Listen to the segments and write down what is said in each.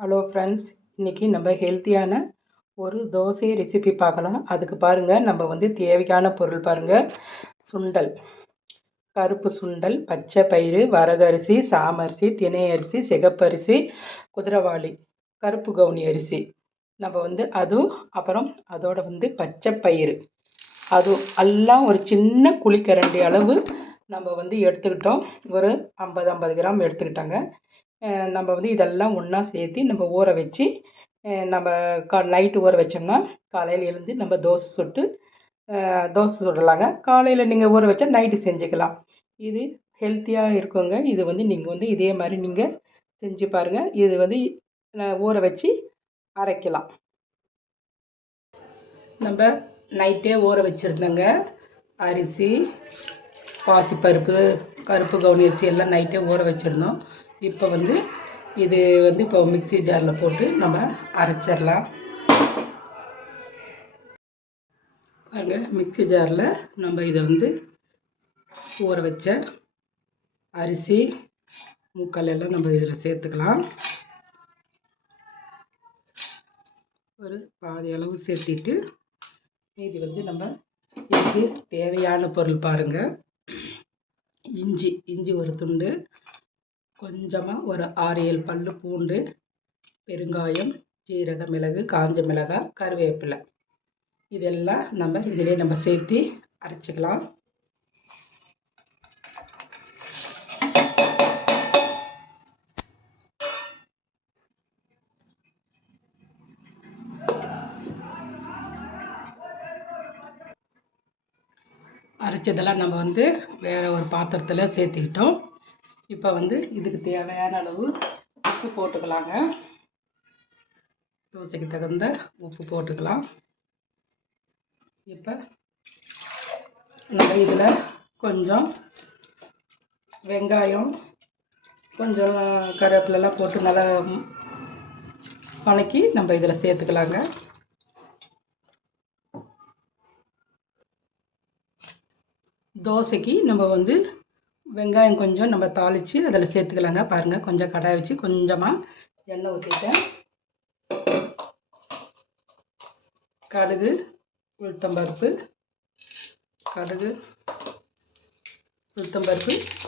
Hello friends, இன்றைக்கி நம்ம ஹெல்த்தியான ஒரு தோசை ரெசிபி பார்க்கலாம். அதுக்கு பாருங்கள், நம்ம வந்து தேவையான பொருள் பாருங்கள். சுண்டல், கருப்பு சுண்டல், பச்சை பயிறு, வரகரிசி, சாமரிசி, தினை அரிசி, சிகப்பரிசி, குதிரைவாளி, கருப்பு கவுனி அரிசி. நம்ம வந்து அதுவும் அப்புறம் அதோட வந்து பச்சை பயிறு, அதுவும் எல்லாம் ஒரு சின்ன குழிக்கரண்டி அளவு நம்ம வந்து எடுத்துக்கிட்டோம். ஒரு 50 கிராம் எடுத்துக்கிட்டாங்க. நம்ம வந்து இதெல்லாம் ஒன்றா சேர்த்து நம்ம ஊற வச்சு நம்ம நைட்டு ஊற வச்சோம்னா காலையில் எழுந்து நம்ம தோசை சுடலாங்க. காலையில் நீங்கள் ஊற வச்சா நைட்டு செஞ்சுக்கலாம். இது ஹெல்த்தியாக இருக்குங்க. இது வந்து நீங்கள் வந்து இதே மாதிரி நீங்கள் செஞ்சு பாருங்கள். இது வந்து ஊற வச்சு அரைக்கலாம். நம்ம நைட்டே ஊற வச்சுருந்தோங்க. அரிசி, பாசிப்பருப்பு, கருப்பு கவுனி அரிசி எல்லாம் நைட்டே ஊற வச்சுருந்தோம். இப்போ வந்து இது வந்து இப்போ மிக்ஸி ஜாரில் போட்டு நம்ம அரைச்சிடலாம். பாருங்கள், மிக்ஸி ஜாரில் நம்ம இதை வந்து ஊற வச்ச அரிசி மூக்கால் எல்லாம் நம்ம இதில் சேர்த்துக்கலாம். ஒரு பாதி அளவு சேர்த்திட்டு மீதி வந்து நம்ம இதுக்கு தேவையான பொருள் பாருங்கள். இஞ்சி ஒரு துண்டு, கொஞ்சமாக ஒரு 6-7 பல்லு பூண்டு, பெருங்காயம், ஜீரக, மிளகு, காஞ்ச மிளகாய், கருவேப்பிலை, இதெல்லாம் நம்ம இதிலே நம்ம சேர்த்து அரைச்சிக்கலாம். அரைச்சதெல்லாம் நம்ம வந்து வேறு ஒரு பாத்திரத்தில் சேர்த்துக்கிட்டோம். இப்போ வந்து இதுக்கு தேவையான அளவு உப்பு போட்டுக்கலாங்க. தோசைக்கு தகுந்த உப்பு போட்டுக்கலாம். இப்போ நம்ம இதில் கொஞ்சம் வெங்காயம், கொஞ்சம் கருவேப்பிலெல்லாம் போட்டு நல்லா வதக்கி நம்ம இதில் சேர்த்துக்கலாங்க. தோசைக்கு நம்ம வந்து வெங்காயம் கொஞ்சம் நம்ம தாளித்து அதில் சேர்த்துக்கலாங்க. பாருங்கள், கொஞ்சம் கடாய் வச்சு கொஞ்சமாக எண்ணெய் ஊற்றிட்டேன். கடுகு, உளுத்தம்பருப்பு,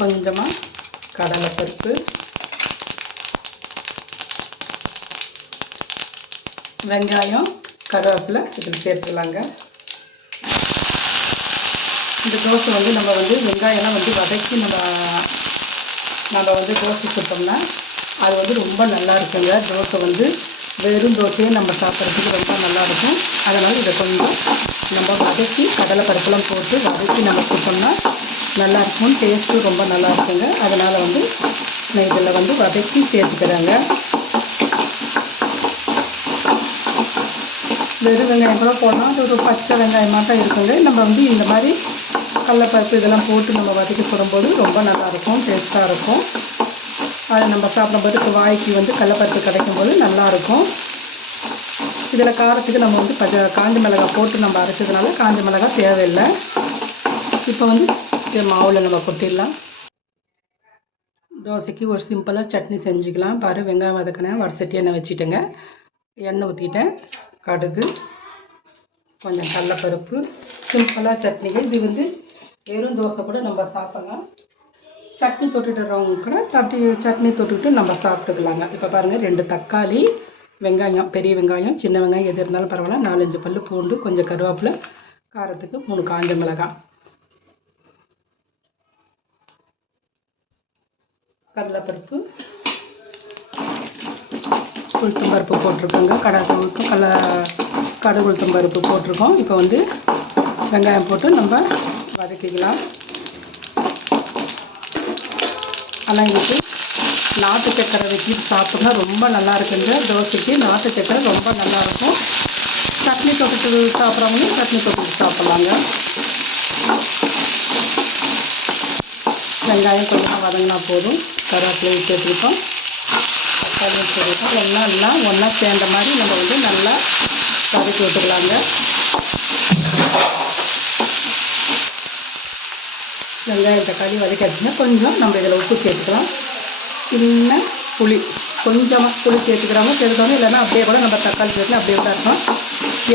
கொஞ்சமாக கடலைப்பருப்பு, வெங்காயம், கருவேப்பிலை இதில் சேர்த்துக்கலாங்க. இந்த தோசை வந்து நம்ம வந்து வெங்காயம்லாம் வந்து வதக்கி நம்ம வந்து தோசை சுட்டோம்னா அது வந்து ரொம்ப நல்லா இருக்குங்க. தோசை வந்து வெறும் தோசையே நம்ம சாப்பிட்றதுக்கு ரொம்ப நல்லாயிருக்கும். அதனால் இதை கொஞ்சம் நம்ம வதக்கி கடலைப்பருப்பெல்லாம் போட்டு வதக்கி நம்ம சுட்டோம்னா நல்லாயிருக்கும். டேஸ்ட்டும் ரொம்ப நல்லா இருக்குங்க. அதனால் வந்து நான் இதில் வந்து வதக்கி சேர்த்துக்கிறேங்க. வெறும் வெங்காயம் கூட போடலாம், அது ஒரு பச்சை வெங்காயமாக இருக்குங்க. நம்ம வந்து இந்த மாதிரி கடலைப்பருப்பு இதெல்லாம் போட்டு நம்ம வதக்கி சுடும்போது ரொம்ப நல்லாயிருக்கும், டேஸ்ட்டாக இருக்கும். அதை நம்ம சாப்பிடும்போது இப்போ வாய்க்கு வந்து கடலைப்பருப்பு கிடைக்கும்போது நல்லாயிருக்கும். இதில் காரத்துக்கு நம்ம வந்து காஞ்ச மிளகாய் போட்டு நம்ம அரைச்சதுனால காஞ்ச மிளகாய் தேவையில்லை. இப்போ வந்து இது மாவில் நம்ம கொட்டிடலாம். தோசைக்கு ஒரு சிம்பிளாக சட்னி செஞ்சுக்கலாம். பாரு, வெங்காயம் வதக்கினேன், வடசட்டி எண்ணெய் வச்சுட்டேங்க. எண்ணெய் ஊற்றிட்டேன். கடுகு, கொஞ்சம் கடலைப்பருப்பு, சிம்பிளாக சட்னிகள். இது வந்து வெறும் தோசை கூட நம்ம சாப்பிட்லாம். சட்னி தொட்டுட்டுறவங்க கூட சட்னி தொட்டுக்கிட்டு நம்ம சாப்பிட்டுக்கலாங்க. இப்போ பாருங்கள், 2 தக்காளி, வெங்காயம், பெரிய வெங்காயம், சின்ன வெங்காயம் எது இருந்தாலும் பரவாயில்ல, 4-5 பல்லு பூண்டு, கொஞ்சம் கருவேப்பிலை, காரத்துக்கு 3 காஞ்ச மிளகாய், கடலைப்பருப்பு, உளுத்தம்பருப்பு போட்டிருக்கோங்க. கடுகு உளுத்தம்பருப்பு போட்டிருக்கோம். இப்போ வந்து வெங்காயம் போட்டு நம்ம வதக்கிக்கலாம். ஆனால் இதுக்கு நாட்டு சக்கரை வச்சு சாப்பிட்னா ரொம்ப நல்லா இருக்குங்க. தோசைக்கு நாட்டு சக்கரை ரொம்ப நல்லாயிருக்கும். சட்னி தொட்டுட்டு சாப்பிட்றவங்க சட்னி தொட்டுட்டு சாப்பிட்லாங்க. வெங்காயம் கொஞ்சம் வதங்கினா போதும். கருவேப்பிலை சேர்த்துக்கிட்டோம், தக்காளியும் சேர்த்துக்கிட்டோம். எல்லாம் ஒன்றா சேர்ந்த மாதிரி நம்ம வந்து நல்லா வதக்கி விட்டுக்கலாங்க. வெங்காயம் தக்காளி வதக்கிடுச்சுன்னா கொஞ்சம் நம்ம இதில் உப்பு சேர்த்துக்கலாம். சின்ன புளி கொஞ்சமாக புளி சேர்த்துக்கிறவங்க சேர்த்துக்கோங்க, இல்லைன்னா அப்படியே கூட நம்ம தக்காளி சட்னி அப்படியே தான் இருக்கும்.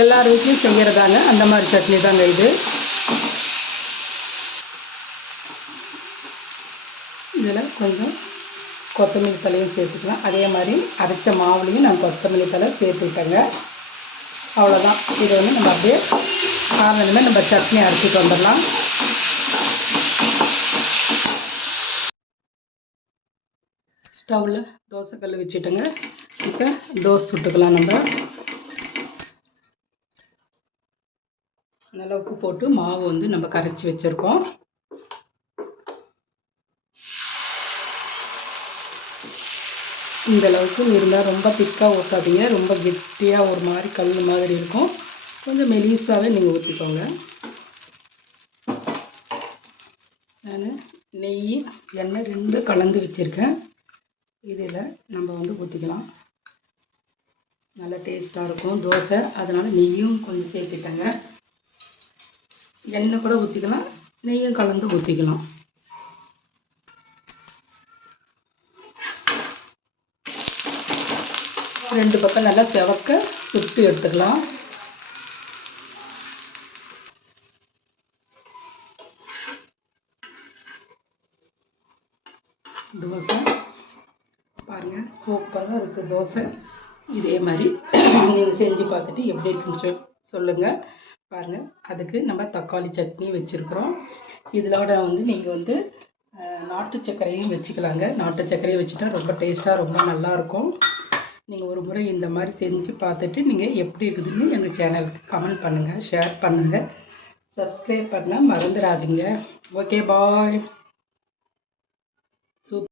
எல்லார் வீட்லேயும் செய்கிறதாங்க அந்த மாதிரி சட்னி தாங்க இது. இதில் கொஞ்சம் கொத்தமல்லி தலையும் சேர்த்துக்கலாம். அதே மாதிரி அரைச்ச மாவுலேயும் நான் கொத்தமல்லி தலை சேர்த்துக்கிட்டேங்க. அவ்வளோதான். இது வந்து நம்ம அப்படியே ஆனதுமே நம்ம சட்னி அரைச்சிட்டு வந்துடலாம். ஸ்டவ்வில் தோசைக்கல் வச்சுட்டுங்க. இப்போ தோசை சுட்டுக்கலாம். நம்ம நல்லா உப்பு போட்டு மாவு வந்து நம்ம கரைச்சி வச்சுருக்கோம். இந்த அளவுக்கு இருந்தால் ரொம்ப திக்காக ஊற்றாதீங்க, ரொம்ப கெட்டியாக ஒரு மாதிரி கல் மாதிரி இருக்கும். கொஞ்சம் மெலிசாகவே நீங்கள் ஊற்றிக்கோங்க. நான் நெய் எண்ணெய் 2 கலந்து வச்சுருக்கேன். இதில் நம்ம வந்து ஊற்றிக்கலாம். நல்லா டேஸ்ட்டாக இருக்கும் தோசை, அதனால் நெய்யும் கொஞ்சம் சேர்த்துட்டேங்க. எண்ணெய் கூட ஊற்றிக்கலாம், நெய்யும் கலந்து ஊற்றிக்கலாம். ரெண்டு பக்கம் நல்லா செவக்க சுட்டு எடுத்துக்கலாம். தோசை பாருங்கள், சூப்பராக இருக்குது தோசை. இதே மாதிரி நீங்கள் செஞ்சு பார்த்துட்டு எப்படி இருக்குன்னு சொல்லுங்கள். பாருங்கள், அதுக்கு நம்ம தக்காளி சட்னி வச்சுருக்குறோம். இதோட வந்து நீங்கள் வந்து நாட்டு சர்க்கரையும் வச்சுக்கலாங்க. நாட்டு சர்க்கரையை வச்சுட்டா ரொம்ப டேஸ்ட்டாக ரொம்ப நல்லாயிருக்கும். நீங்கள் ஒரு முறை இந்த மாதிரி செஞ்சு பார்த்துட்டு நீங்கள் எப்படி இருக்குதுன்னு எங்கள் சேனலுக்கு கமெண்ட் பண்ணுங்கள், ஷேர் பண்ணுங்கள், சப்ஸ்கிரைப் பண்ண மறந்துடாதீங்க. ஓகே, பாய்.